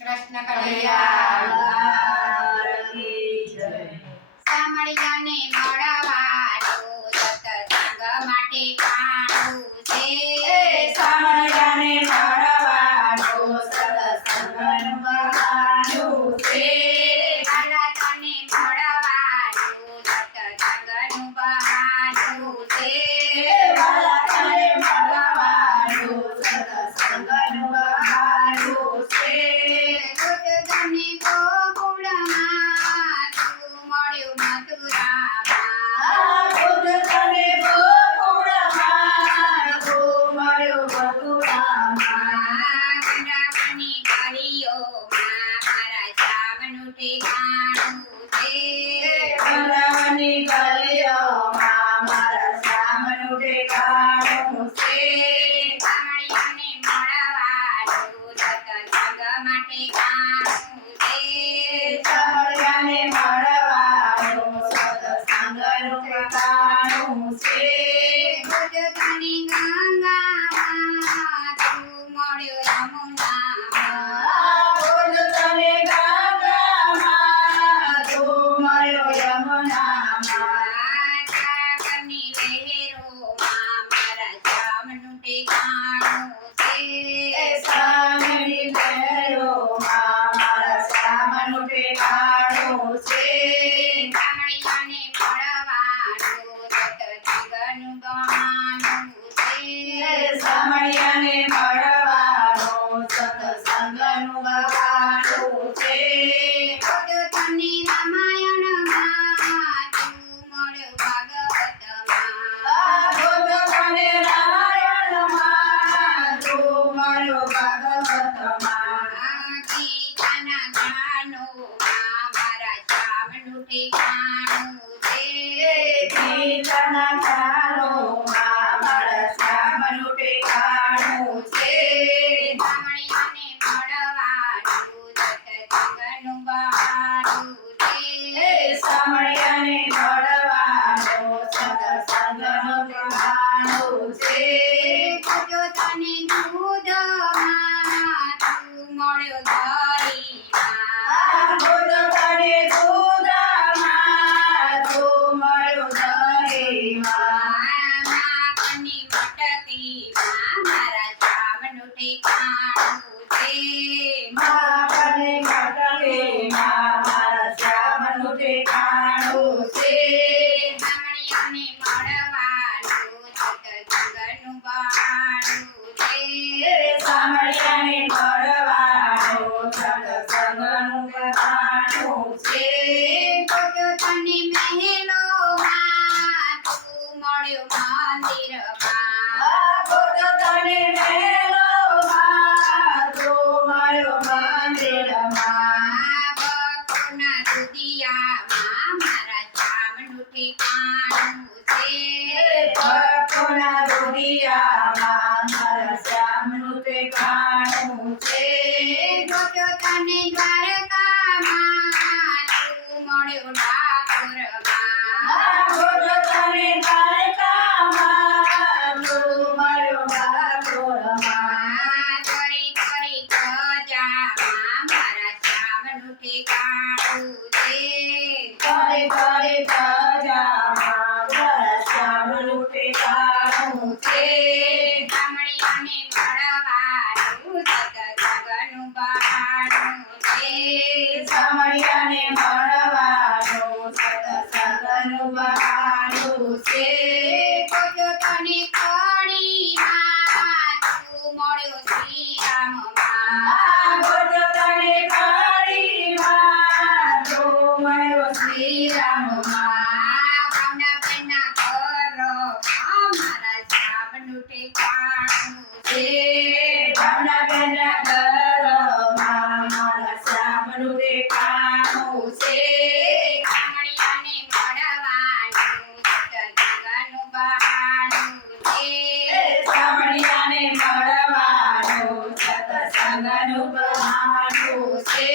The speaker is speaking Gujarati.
કૃષ્ણ કનૈયા લાલ કી જય. સામળિયાને મળવાનું સત્સંગ માટે કાઢું છે. સામળિયાને મળવાનું સત્સંગનું બહાનું છે. વાલા તને મળવાનું સત્સંગનું બહાનું છે. વાલા તને મળવાનું સત્સંગનું બહાનું છે. તને ગોકુળમાં તું મળ્યું મથુરામાં. ખુદ તને ગોકુળમાં તું મળ્યો મથુરામાં. વૃંદાવનની ગલીઓમાં મારા શ્યામનું ઠેકાણું છે. વૃંદાવનની ગલીઓમાં મારા શ્યામનું ઠેકાણું છે. સામળિયાને મળવાનું સત્સંગ માટે કાઢું છે. સામળિયાને મળવાનું સત્સંગનું ઠેકાણું છે. ગુજરાતની ગંગામાં તું મળ્યો યમુનામાં. ખુદ તને ગંગામાં તું મળ્યો યમુનામાં. સાગરની લહેરોમાં મારા શ્યામનું ઠેકાણું છે. સામેની લહેરોમાં મારા શ્યામનું ઠેકાણું છે. સામળિયાને મળવાનું સત્સંગનું બહાનું છે. સામળિયાને મળવાનું સત્સંગનું બહાનું છે. તને રામાયણમાં તું મળ્યો ભાગવતમાં. ખુદ તને રામાયણમાં તું મળ્યો ભાગવતમાં. ગીતાના ગાનોમાં મારા શ્યામનું ઠેકાણું છે. ગીતાના ગાનોમાં મારા શ્યામનું ઠેકાણું છે. સામળિયાને મળવાનું સત્સંગનું બહાનું છે. સામળિયાને મળવાનું સત્સંગનું ઠેકાણું છે. જો તને દૂધમાં તું મળ્યો દહીંમાં. ખુદ તને દૂધમાં તું મળ્યો દહીંમાં. માખણની મટકીમાં મારા શ્યામનું ઠેકાણું છે. માખણની મટકીમાં મારા શ્યામનું ઠેકાણું છે. સામળિયાને મળવાનું સત્સંગનું બહાનું છે. સામળિયાને મળવાનું સત્સંગનું બહાનું છે. જો તને મહેલોમાં તું મળ્યો મંદિરમાં. ખુદ તને મહેલોમાં તું મળ્યો મંદિરમાં. ભક્તોના દુધિયામાં મારા શ્યામનું ઠેકાણું છે. ભક્તોના દુધિયામાં મારા શ્યામનું ઠેકાણું છે. જો તને દ્વારકામાં તું મળ્યો ઠાકોરમાં. ખુદ તને દ્વારકામાં તું મળ્યો ઠાકોરમાં. કરી કરી ગજામાં મારા શ્યામનું ઠેકાણું છે. કરે કરે ગજામાં મારા શ્યામનું ઠેકાણું છે. સામળિયાને મળવાનું સત્સંગનું બહાનું છે. સામળિયાને મળવાનું સત્સંગનું બહાનું છે. જો તને કળીમાં તું મળ્યો શ્રીરામમાં. ખુદ તને કળીમાં તું મળ્યો શ્રીરામમાં. ભાવનાબેનના ઘરોમાં મારા શ્યામનું ઠેકાણું છે. ભાવનાબેનના ઘરમાં મારા શ્યામનું ઠેકાણું છે. સામળિયાને મળવાનું સત્સંગનું બહાનું છે. સામળિયાને મળવાનું સત્સંગનું બહાનું છે.